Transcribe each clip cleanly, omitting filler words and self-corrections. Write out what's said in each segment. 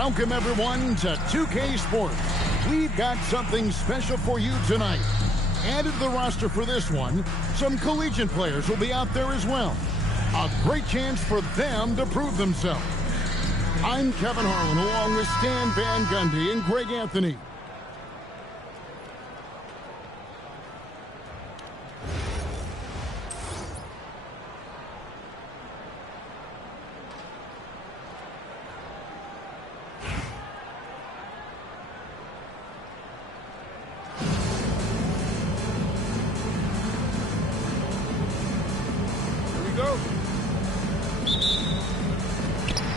Welcome, everyone, to 2K Sports. We've got something special for you tonight. Added to the roster for this one, some collegiate players will be out there as well. A great chance for them to prove themselves. I'm Kevin Harlan, along with Stan Van Gundy and Greg Anthony.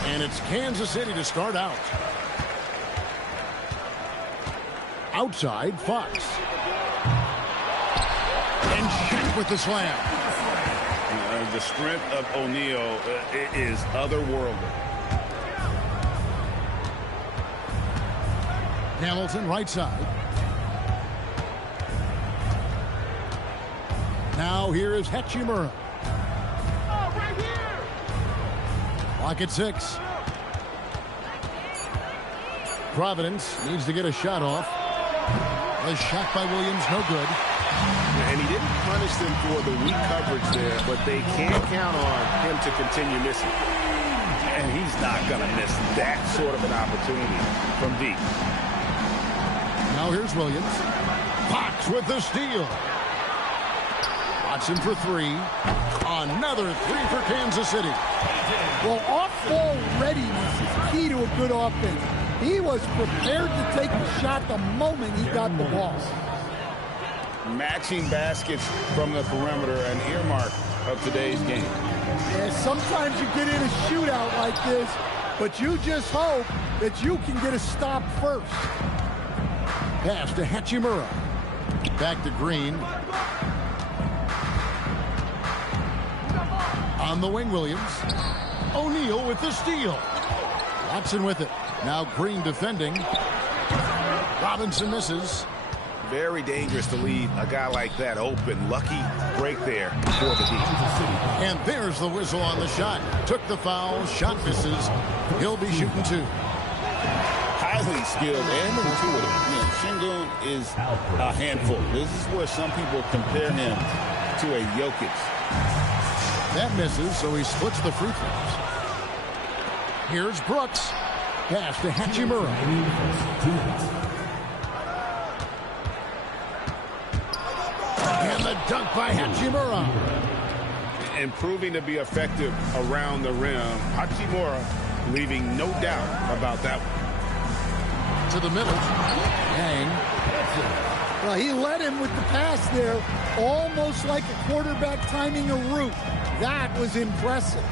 And it's Kansas City to start out. Outside, Fox. And Shaq with the slam. The strength of O'Neal is otherworldly. Hamilton, right side. Now here is Hachimura. Clock at 6. Providence needs to get a shot off. A shot by Williams, no good. And he didn't punish them for the weak coverage there, but they can't count on him to continue missing. And he's not going to miss that sort of an opportunity from deep. Now here's Williams. Fox with the steal. Watson for 3. Another 3 for Kansas City. Well, off-ball readiness is key to a good offense. He was prepared to take the shot the moment he got the ball. Matching baskets from the perimeter, an earmark of today's game. Yeah, sometimes you get in a shootout like this, but you just hope that you can get a stop first. Pass to Hachimura. Back to Green. On the wing, Williams. O'Neal with the steal. Watson with it. Now Green defending. Robinson misses. Very dangerous to leave a guy like that open. Lucky break there for the D. And there's the whistle on the shot. Took the foul. Shot misses. He'll be shooting 2. Highly skilled and intuitive. Şengün is a handful. This is where some people compare him to a Jokic. That misses, so he splits the free throws. Here's Brooks. Pass to Hachimura. And the dunk by Hachimura. And proving to be effective around the rim. Hachimura leaving no doubt about that one. To the middle. Yang. Well, he led him with the pass there, almost like a quarterback timing a route. That was impressive.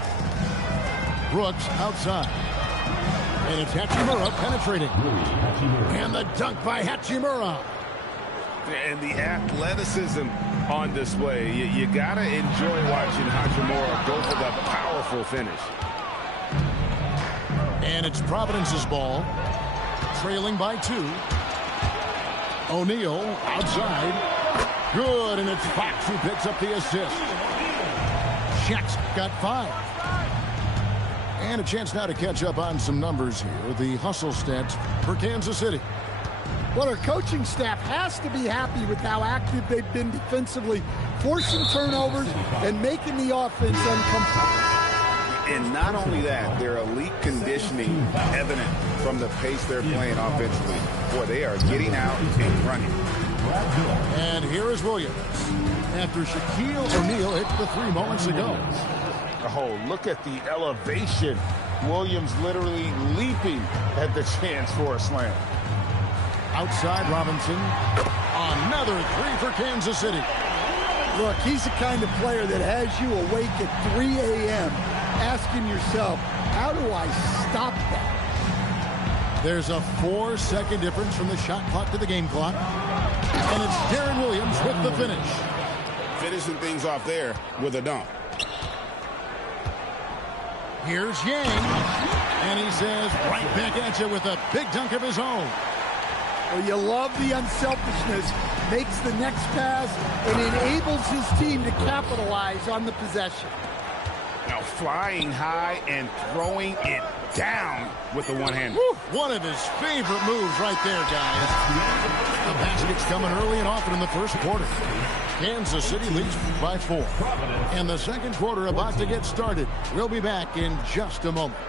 Brooks outside. And it's Hachimura penetrating. And the dunk by Hachimura. And the athleticism on display. You got to enjoy watching Hachimura go for the powerful finish. And it's Providence's ball. Trailing by 2. O'Neal outside. Good, and it's Fox who picks up the assist. Shaq's got 5. And a chance now to catch up on some numbers here. The hustle stats for Kansas City. Well, our coaching staff has to be happy with how active they've been defensively, forcing turnovers and making the offense uncomfortable. And not only that, their elite conditioning evident from the pace they're playing offensively. Boy, they are getting out and running. And here is Williams. After Shaquille O'Neal hit the 3 moments ago. Oh, look at the elevation. Williams literally leaping at the chance for a slam. Outside Robinson. Another 3 for Kansas City. Look, he's the kind of player that has you awake at 3 a.m. asking yourself, how do I stop that? There's a 4-second difference from the shot clock to the game clock. And it's Darren Williams with the finish. Finishing things off there with a dunk. Here's Yang. And he says, right back at you with a big dunk of his own. Well, you love the unselfishness, makes the next pass, and enables his team to capitalize on the possession. Now, flying high and throwing it down with the one-hander. One of his favorite moves right there, guys. The basket's coming early and often in the first quarter. Kansas City leads by 4. And the second quarter about to get started. We'll be back in just a moment.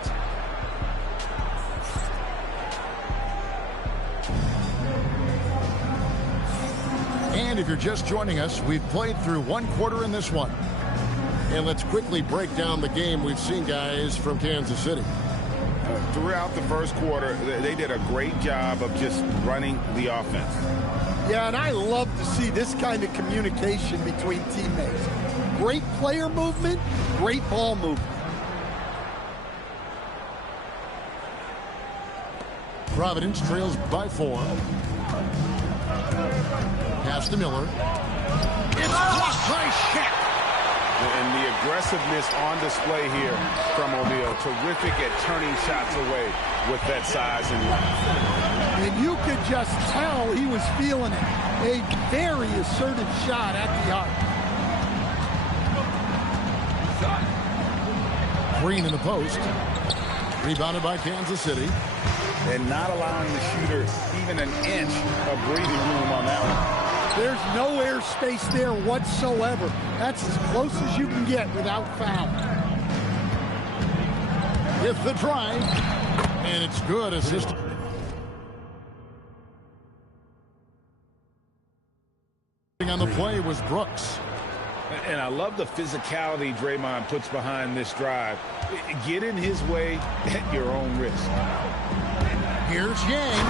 And if you're just joining us, we've played through one quarter in this one. And let's quickly break down the game we've seen, guys, from Kansas City. Throughout the first quarter, they did a great job of just running the offense. Yeah, and I love to see this kind of communication between teammates. Great player movement, great ball movement. Providence trails by 4. Pass to Miller. It's blocked by Shaq. And the aggressiveness on display here from O'Neal. Terrific at turning shots away with that size and length. And you could just tell he was feeling it. A very assertive shot at the arc. Green in the post. Rebounded by Kansas City. And not allowing the shooter even an inch of breathing room on that one. There's no airspace there whatsoever. That's as close as you can get without foul. With the drive. And it's good. Assist. On the play was Brooks. And I love the physicality Draymond puts behind this drive. Get in his way at your own risk. Here's Yang,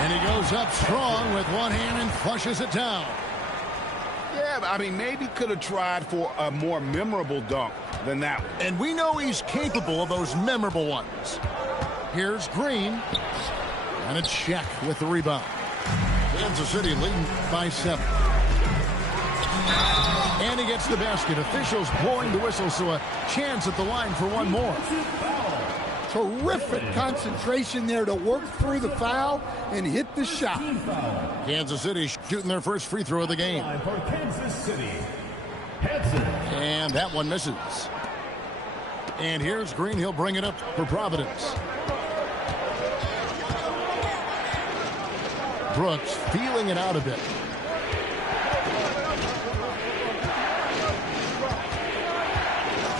and he goes up strong with one hand and flushes it down. Yeah, I mean, maybe could have tried for a more memorable dunk than that one. And we know he's capable of those memorable ones. Here's Green, and it's Shaq with the rebound. Kansas City leading by 7. And he gets the basket. Officials blowing the whistle, so a chance at the line for one more. Terrific concentration there to work through the foul and hit the shot. Kansas City shooting their first free throw of the game. For Kansas City, and that one misses. And here's Green. He'll bring it up for Providence. Brooks feeling it out a bit.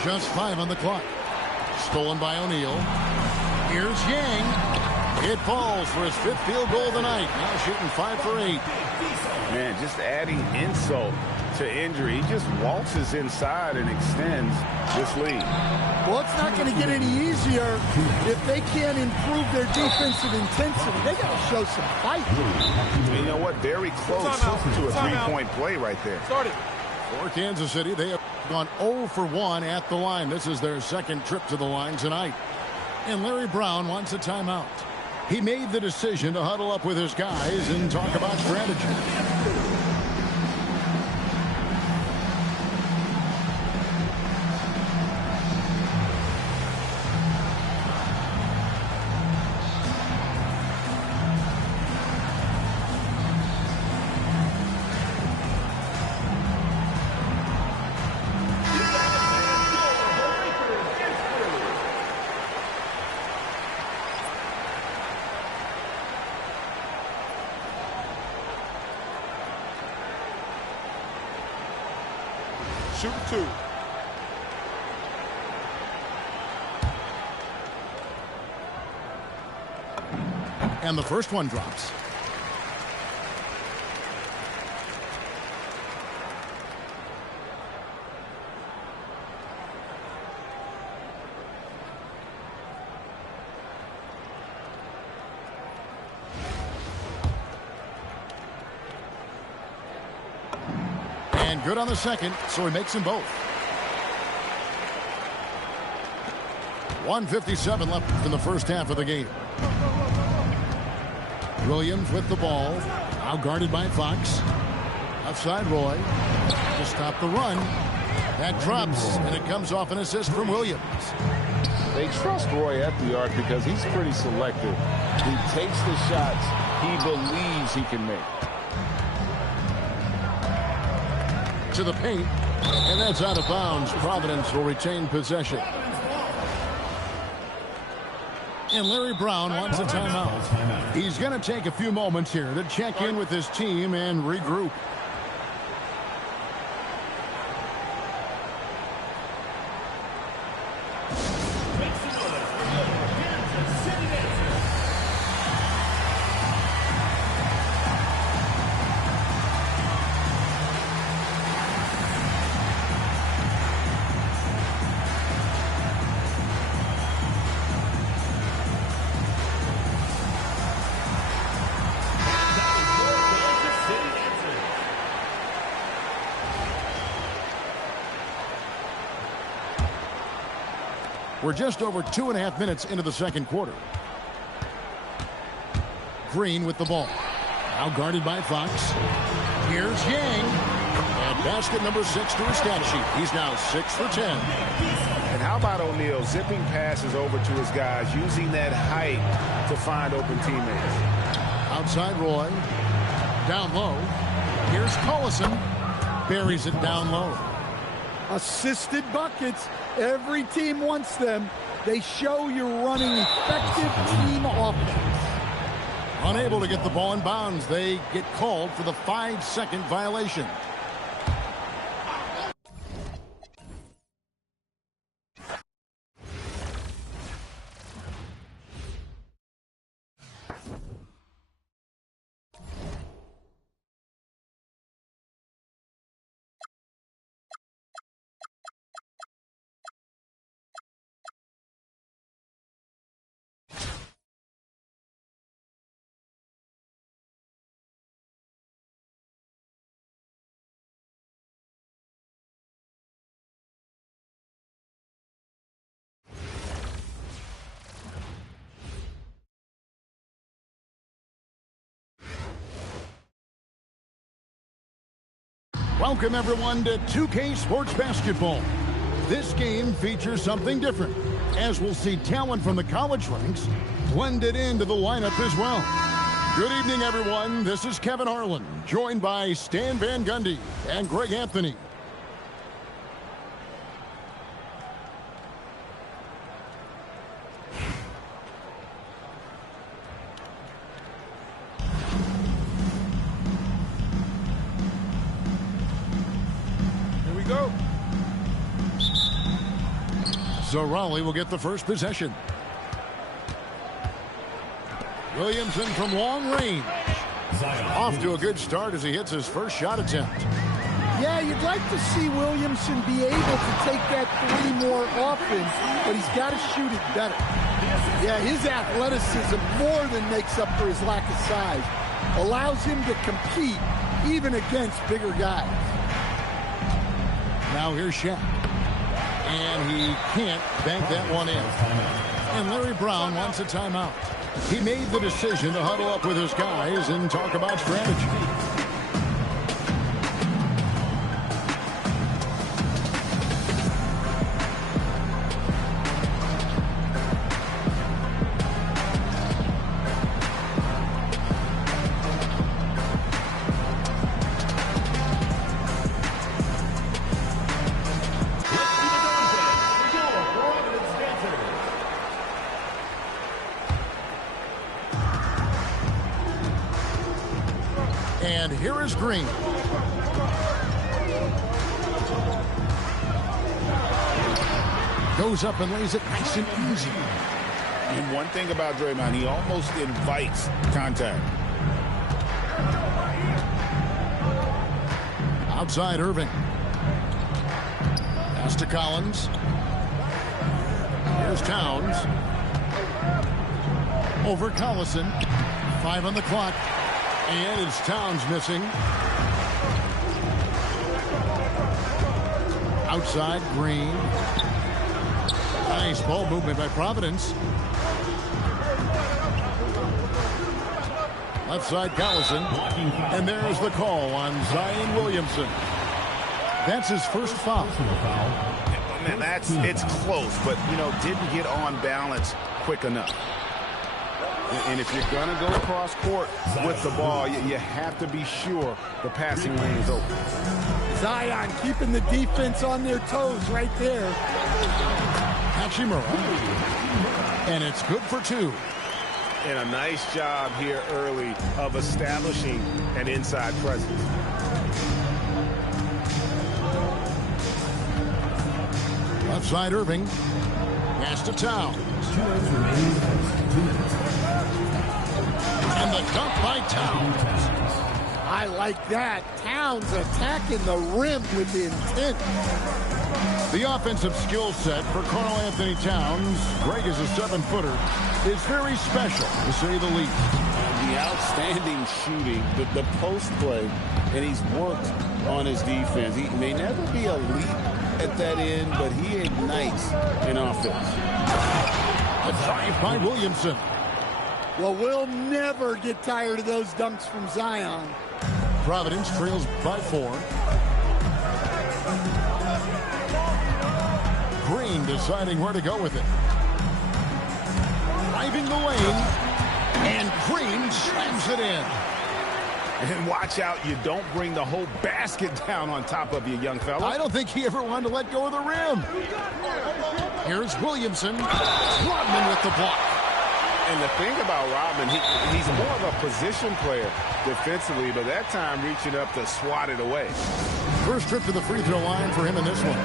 Just 5 on the clock. Stolen by O'Neal. Here's Yang. It falls for his 5th field goal tonight. Now shooting 5 for 8. Man, just adding insult to injury. He just waltzes inside and extends this lead. Well, it's not going to get any easier if they can't improve their defensive intensity. They got to show some fight. You know what? Very close to a three-point play right there. Started. For Kansas City, they have gone 0 for 1 at the line. This is their second trip to the line tonight. And Larry Brown wants a timeout. He made the decision to huddle up with his guys and talk about strategy. Shoot 2. And the first one drops. And good on the second, so he makes them both. 1:57 left in the first half of the game. Williams with the ball. Now guarded by Fox. Outside Roy. To stop the run. That drops, and it comes off an assist from Williams. They trust Roy at the arc because he's pretty selective. He takes the shots he believes he can make. To the paint, and that's out of bounds. Providence will retain possession. And Larry Brown wants a timeout. He's going to take a few moments here to check in with his team and regroup. We're just over 2.5 minutes into the second quarter. Green with the ball. Now guarded by Fox. Here's Yang. And basket number 6 to his stat sheet. He's now 6 for 10. And how about O'Neal zipping passes over to his guys, using that height to find open teammates. Outside Roy. Down low. Here's Collison. Buries it down low. Assisted buckets. Every team wants them. They show you're running effective team offense. Unable to get the ball in bounds. They get called for the 5-second violation. Welcome, everyone, to 2K Sports Basketball. This game features something different, as we'll see talent from the college ranks blended into the lineup as well. Good evening, everyone. This is Kevin Harlan, joined by Stan Van Gundy and Greg Anthony. Go. Zarali will get the first possession. Williamson from long range. Off to a good start as he hits his first shot attempt. Yeah, you'd like to see Williamson be able to take that 3 more often, but he's got to shoot it better. Yeah, his athleticism more than makes up for his lack of size. Allows him to compete even against bigger guys. Now here's Shaq. And he can't bank that one in. And Larry Brown wants a timeout. He made the decision to huddle up with his guys and talk about strategy. And here is Green. Goes up and lays it nice and easy. And one thing about Draymond, he almost invites contact. Outside Irving. Pass to Collins. Here's Towns. Over Collison. 5 on the clock. And it's Towns missing. Outside, Green. Nice ball movement by Providence. Left side, Collison. And there's the call on Zion Williamson. That's his first foul. Man, it's close, but, didn't get on balance quick enough. And if you're going to go across court with the ball, you have to be sure the passing lane is open. Zion keeping the defense on their toes right there. Hachimura. And it's good for 2. And a nice job here early of establishing an inside presence. Left side Irving. Pass to Towns. And the dunk by Towns. I like that. Towns attacking the rim with intent. The offensive skill set for Karl Anthony Towns, Greg is a 7-footer, is very special, to say the least. The outstanding shooting, the post play, and he's worked on his defense. He may never be elite at that end, but he ignites in offense. A drive by Williamson. Well, we'll never get tired of those dunks from Zion. Providence trails by 4. Green deciding where to go with it. Driving the lane. And Green slams it in. And watch out, you don't bring the whole basket down on top of you, young fella. I don't think he ever wanted to let go of the rim. Here's Williamson. Rodman with the block. And the thing about Rodman, he's more of a position player defensively, but that time reaching up to swat it away. First trip to the free throw line for him in this one.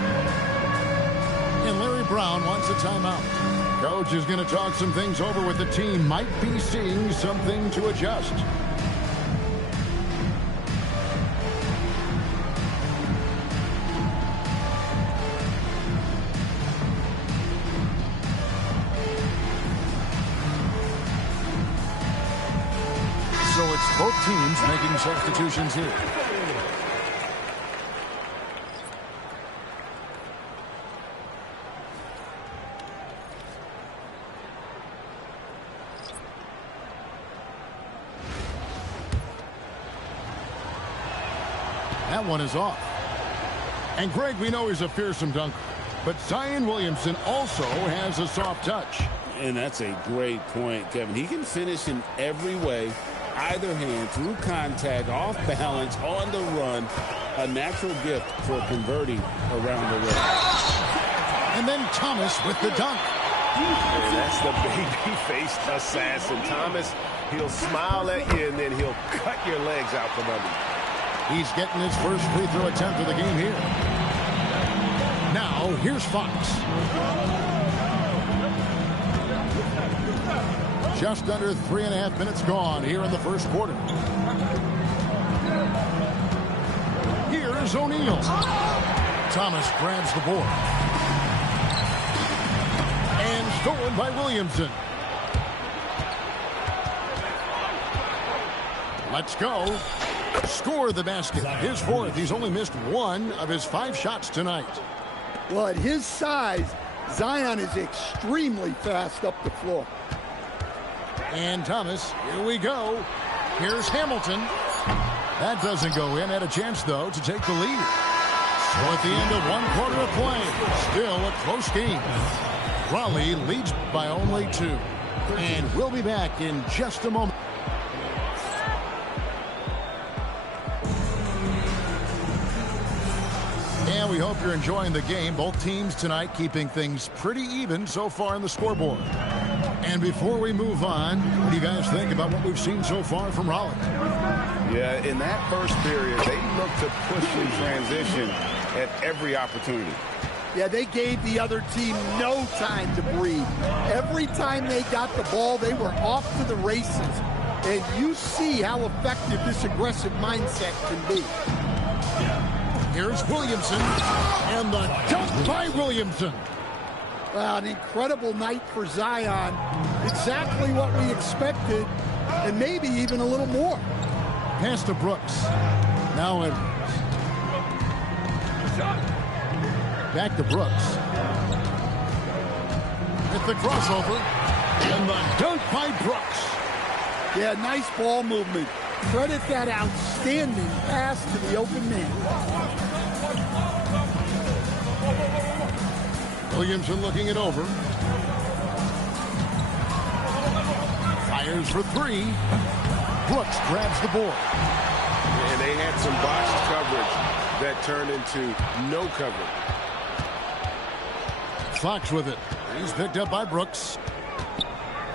And Larry Brown wants a timeout. Coach is going to talk some things over with the team. Might be seeing something to adjust. So it's both teams making substitutions here. That one is off. And Greg, we know he's a fearsome dunker, but Zion Williamson also has a soft touch. And that's a great point, Kevin. He can finish in every way, either hand, through contact, off balance, on the run. A natural gift for converting around the rim. And then Thomas with the dunk. And that's the baby-faced assassin. Thomas, he'll smile at you, and then he'll cut your legs out from under you. He's getting his first free throw attempt of the game here. Now, here's Fox. Just under 3.5 minutes gone here in the first quarter. Here's O'Neal. Thomas grabs the board. And stolen by Williamson. Let's go. Score the basket. His 4th. He's only missed 1 of his 5 shots tonight. Well, at his size, Zion is extremely fast up the floor. And Thomas, here we go. Here's Hamilton. That doesn't go in. Had a chance, though, to take the lead. So at the end of 1 quarter of play, still a close game. Raleigh leads by only 2. And we'll be back in just a moment. And we hope you're enjoying the game. Both teams tonight keeping things pretty even so far on the scoreboard. And before we move on, what do you guys think about what we've seen so far from Raleigh? Yeah, in that first period, they looked to push in transition at every opportunity. Yeah, they gave the other team no time to breathe. Every time they got the ball, they were off to the races. And you see how effective this aggressive mindset can be. Here's Williamson, and the dunk by Williamson. Well, an incredible night for Zion. Exactly what we expected, and maybe even a little more. Pass to Brooks. Now Edwards. Back to Brooks. With the crossover, and the dunk by Brooks. Yeah, nice ball movement. Credit that outstanding pass to the open man. Williamson looking it over. Fires for 3. Brooks grabs the board. And they had some botched coverage that turned into no coverage. Fox with it. He's picked up by Brooks.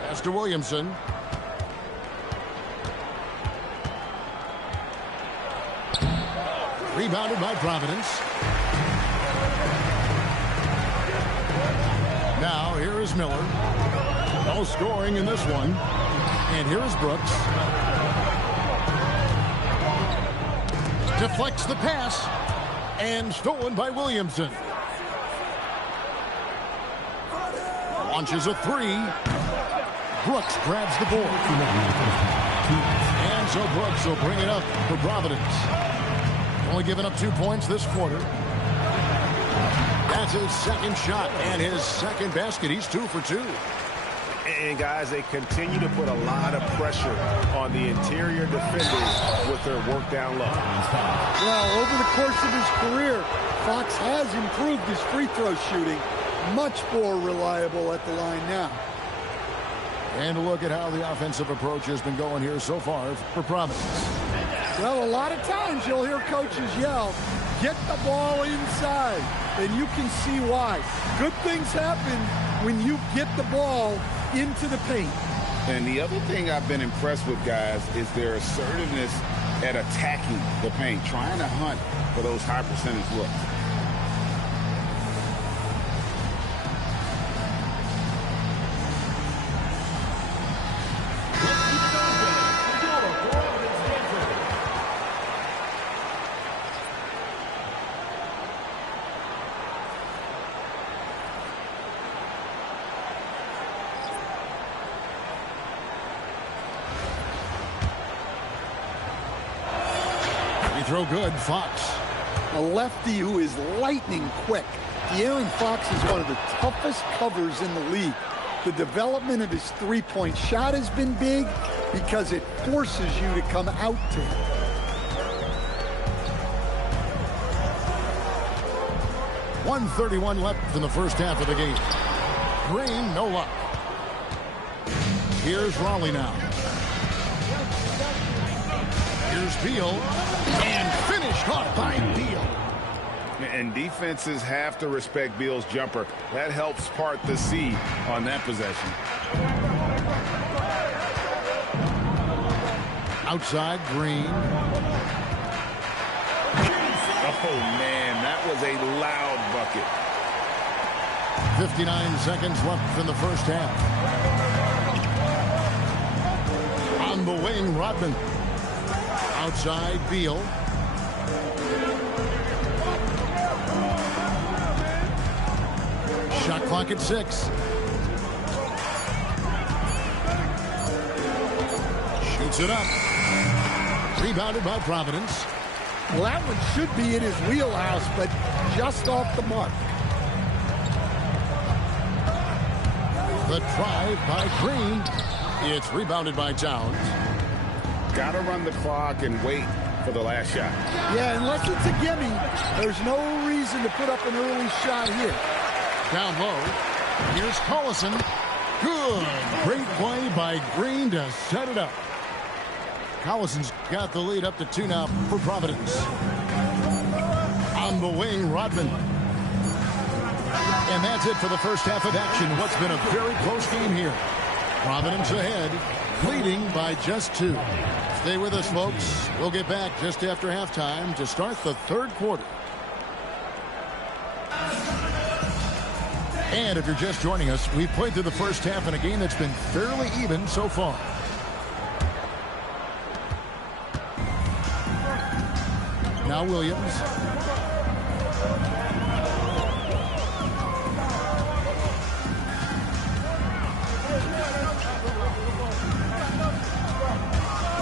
Pass to Williamson. Rebounded by Providence. Now here is Miller. No scoring in this one. And here is Brooks. Deflects the pass. And stolen by Williamson. Launches a three. Brooks grabs the board. And so Brooks will bring it up for Providence. Only given up 2 points this quarter. That's his second shot and his second basket. He's 2 for 2. And guys, they continue to put a lot of pressure on the interior defenders with their work down low. Well, over the course of his career, Fox has improved his free throw shooting. Much more reliable at the line now. And a look at how the offensive approach has been going here so far for Providence. Well, a lot of times you'll hear coaches yell, get the ball inside, and you can see why. Good things happen when you get the ball into the paint. And the other thing I've been impressed with, guys, is their assertiveness at attacking the paint, trying to hunt for those high percentage looks. Throw good, Fox. A lefty who is lightning quick. De'Aaron Fox is one of the toughest covers in the league. The development of his three-point shot has been big because it forces you to come out to him. .131 left in the first half of the game. Green, no luck. Here's Raleigh now. Here's Beal. And finished off by Beal. And defenses have to respect Beal's jumper. That helps part the sea on that possession. Outside, Green. Oh, man, that was a loud bucket. 59 seconds left in the first half. On the wing, Rodman. Outside, Beal. Shot clock at 6. Shoots it up. Rebounded by Providence. Well, that one should be in his wheelhouse, but just off the mark. The drive by Green. It's rebounded by Towns. Got to run the clock and wait for the last shot. Yeah, unless it's a gimme, there's no reason to put up an early shot here. Down low. Here's Collison. Good. Great play by Green to set it up. Collison's got the lead up to 2 now for Providence. On the wing, Rodman. And that's it for the first half of action. What's been a very close game here. Providence ahead, leading by just 2. Stay with us, folks. We'll get back just after halftime to start the third quarter. And if you're just joining us, we've played through the first half in a game that's been fairly even so far. Now Williams.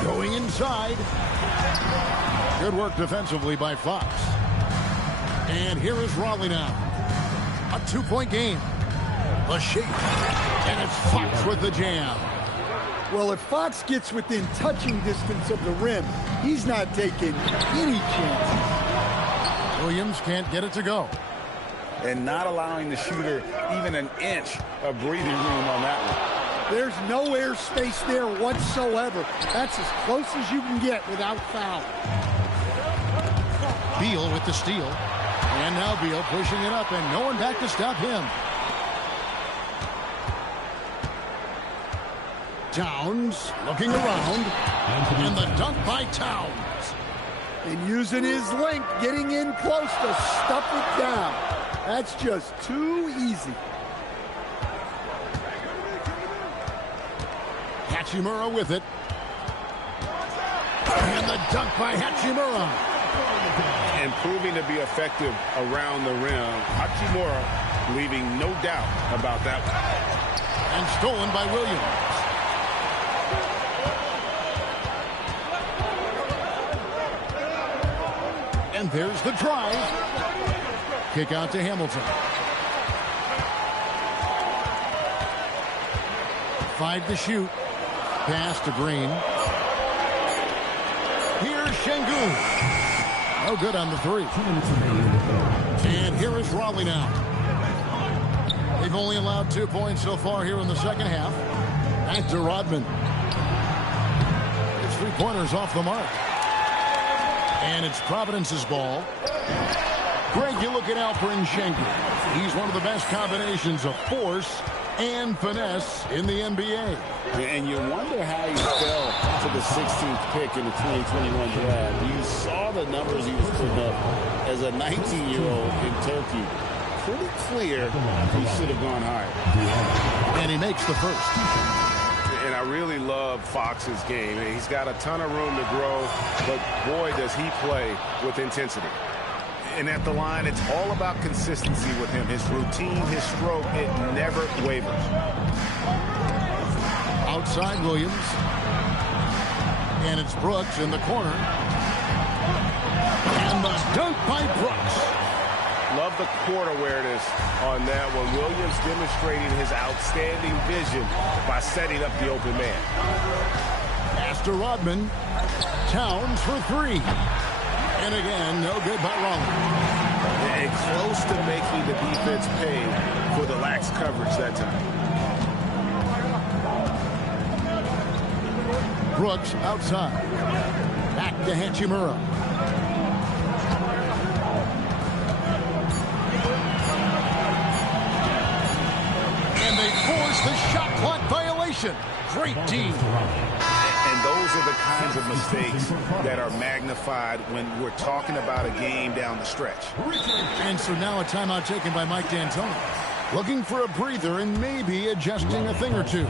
Going inside. Good work defensively by Fox. And here is Raleigh now. A 2-point game. The shape. And it's Fox with the jam. Well, if Fox gets within touching distance of the rim, he's not taking any chances. Williams can't get it to go. And not allowing the shooter even an inch of breathing room on that one. There's no air space there whatsoever. That's as close as you can get without foul. Beal with the steal. And now Beal pushing it up, and no one back to stop him. Towns looking around, and the dunk by Towns. And using his length, getting in close to stuff it down. That's just too easy. Hachimura with it. And the dunk by Hachimura. And proving to be effective around the rim. Hachimura leaving no doubt about that one. And stolen by Williams. And there's the drive. Kick out to Hamilton. 5 to shoot. Pass to Green. Here's Şengün. No good on the 3. And here is Raleigh now. They've only allowed 2 points so far here in the second half. Back to Rodman. His 3-pointers off the mark. And it's Providence's ball. Greg, you look at Alperen Şengün. He's one of the best combinations of force and finesse in the NBA. And you wonder how he fell to the 16th pick in the 2021 draft. You saw the numbers he was putting up as a 19-year-old in Turkey. Pretty clear he should have gone higher. And he makes the first. And I really love Fox's game. He's got a ton of room to grow, but boy, does he play with intensity. And at the line, it's all about consistency with him. His routine, his stroke, it never wavers. Outside Williams. And it's Brooks in the corner. And the dunk by Brooks. Love the court awareness on that one. Williams demonstrating his outstanding vision by setting up the open man. Pass to Rodman. Towns for 3. And again, no good by Raleigh. And close to making the defense pay for the lax coverage that time. Brooks outside. Back to Hachimura. And they force the shot clock violation. Great team. And those are the kinds of mistakes that are magnified when we're talking about a game down the stretch. And so now a timeout taken by Mike D'Antoni. Looking for a breather and maybe adjusting a thing or two.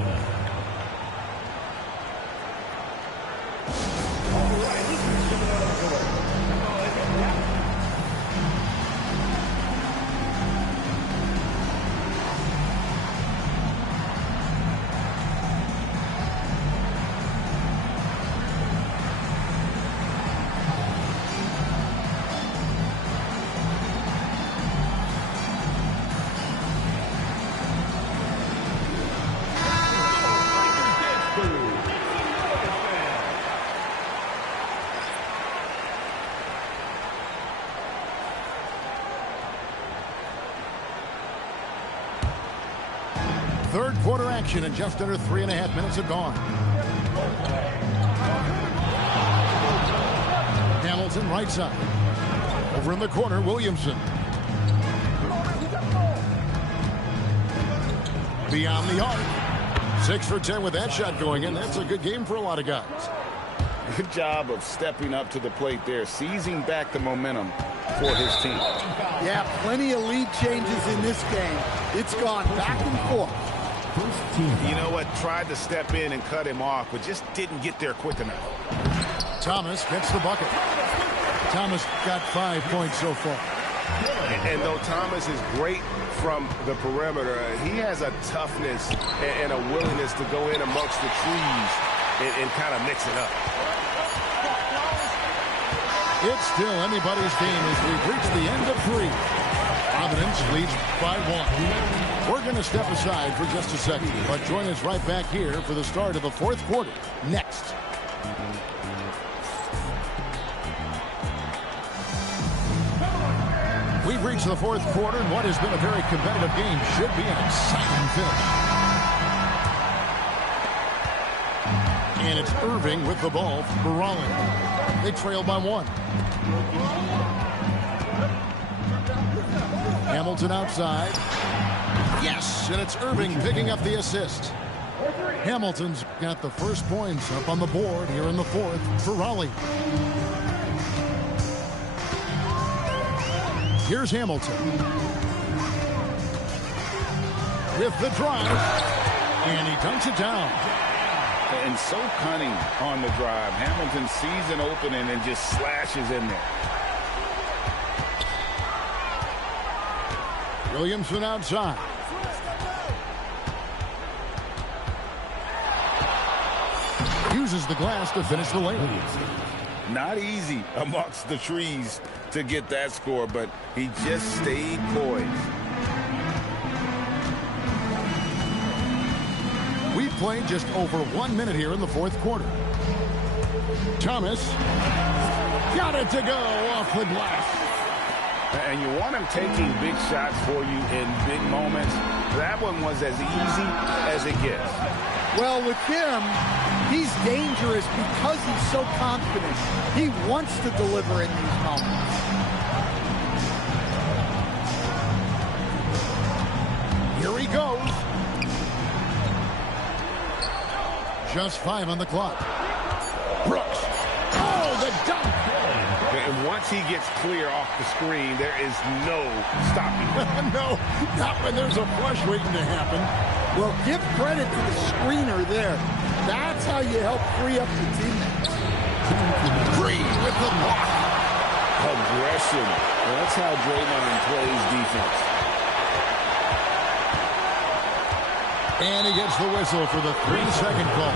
Third quarter action and just under 3.5 minutes have gone. Hamilton right side. Over in the corner, Williamson. Beyond the arc. 6 for 10 with that shot going in. That's a good game for a lot of guys. Good job of stepping up to the plate there, seizing back the momentum for his team. Yeah, plenty of lead changes in this game. It's gone back and forth. You know what? Tried to step in and cut him off, but just didn't get there quick enough. Thomas gets the bucket. Thomas got 5 points so far. And though Thomas is great from the perimeter, he has a toughness and a willingness to go in amongst the trees and kind of mix it up. It's still anybody's game as we've reached the end of 3. Providence leads by 1. We're going to step aside for just a second, but join us right back here for the start of the 4th quarter next. We've reached the 4th quarter, and what has been a very competitive game should be an exciting finish. And it's Irving with the ball for Raleigh. They trail by 1. Hamilton outside. Yes, and it's Irving picking up the assist. Hamilton's got the first points up on the board here in the fourth for Raleigh. Here's Hamilton. With the drive. And he dunks it down. And so cunning on the drive. Hamilton sees an opening and just slashes in there. Williamson outside. Uses the glass to finish the layup. Not easy amongst the trees to get that score, but he just stayed poised. We've played just over 1 minute here in the fourth quarter. Thomas got it to go off the glass. And you want him taking big shots for you in big moments. That one was as easy as it gets. Well, with him, he's dangerous because he's so confident. He wants to deliver in these moments. Here he goes. Just 5 on the clock. Brooks. Oh, the dunk. And once he gets clear off the screen, there is no stopping him. No, not when there's a flush waiting to happen. Well, give credit to the screener there. That's how you help free up the teammates. Green with the block. Aggression. Well, that's how Draymond plays defense. And he gets the whistle for the 3-second call.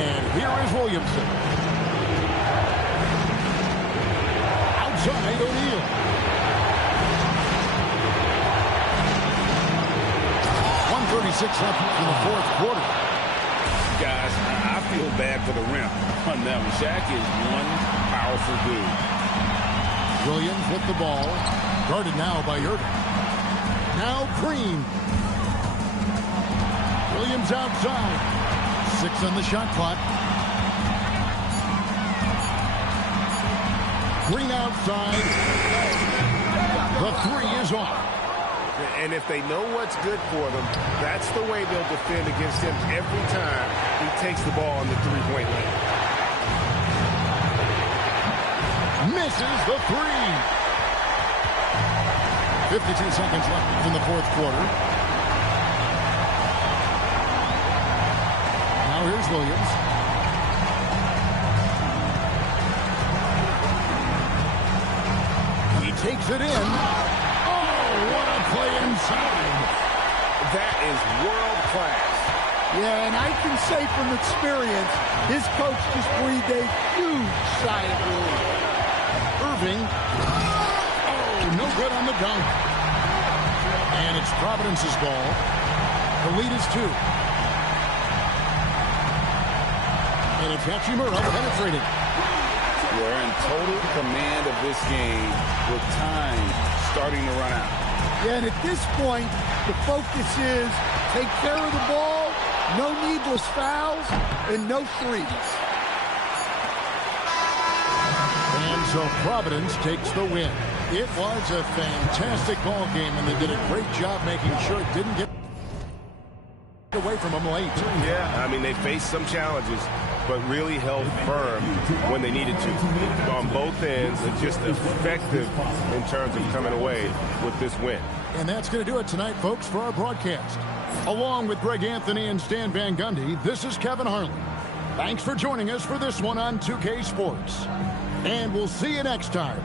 And here is Williamson. Outside O'Neal. .136 left in the fourth quarter. Guys, I feel bad for the rim on them. Shaq is one powerful dude. Williams with the ball. Guarded now by Irving. Now Green. Williams outside. 6 on the shot clock. Green outside. The 3 is off. And if they know what's good for them, that's the way they'll defend against him every time he takes the ball in the three-point line. Misses the 3. 52 seconds left in the fourth quarter. Now here's Williams. He takes it in. What a play inside. That is world class. Yeah, and I can say from experience, his coach just breathed a huge sigh of relief. Irving. Oh, no good on the dunk. And it's Providence's ball. The lead is 2. And it's Hachimura penetrating. We're in total command of this game with time starting to run out. Yeah, and at this point, the focus is take care of the ball, no needless fouls, and no threes. And so Providence takes the win. It was a fantastic ball game, and they did a great job making sure it didn't get away from them late. Yeah, I mean, they faced some challenges, but really held firm when they needed to. On both ends, and just effective in terms of coming away with this win. And that's going to do it tonight, folks, for our broadcast. Along with Greg Anthony and Stan Van Gundy, this is Kevin Harlan. Thanks for joining us for this one on 2K Sports. And we'll see you next time.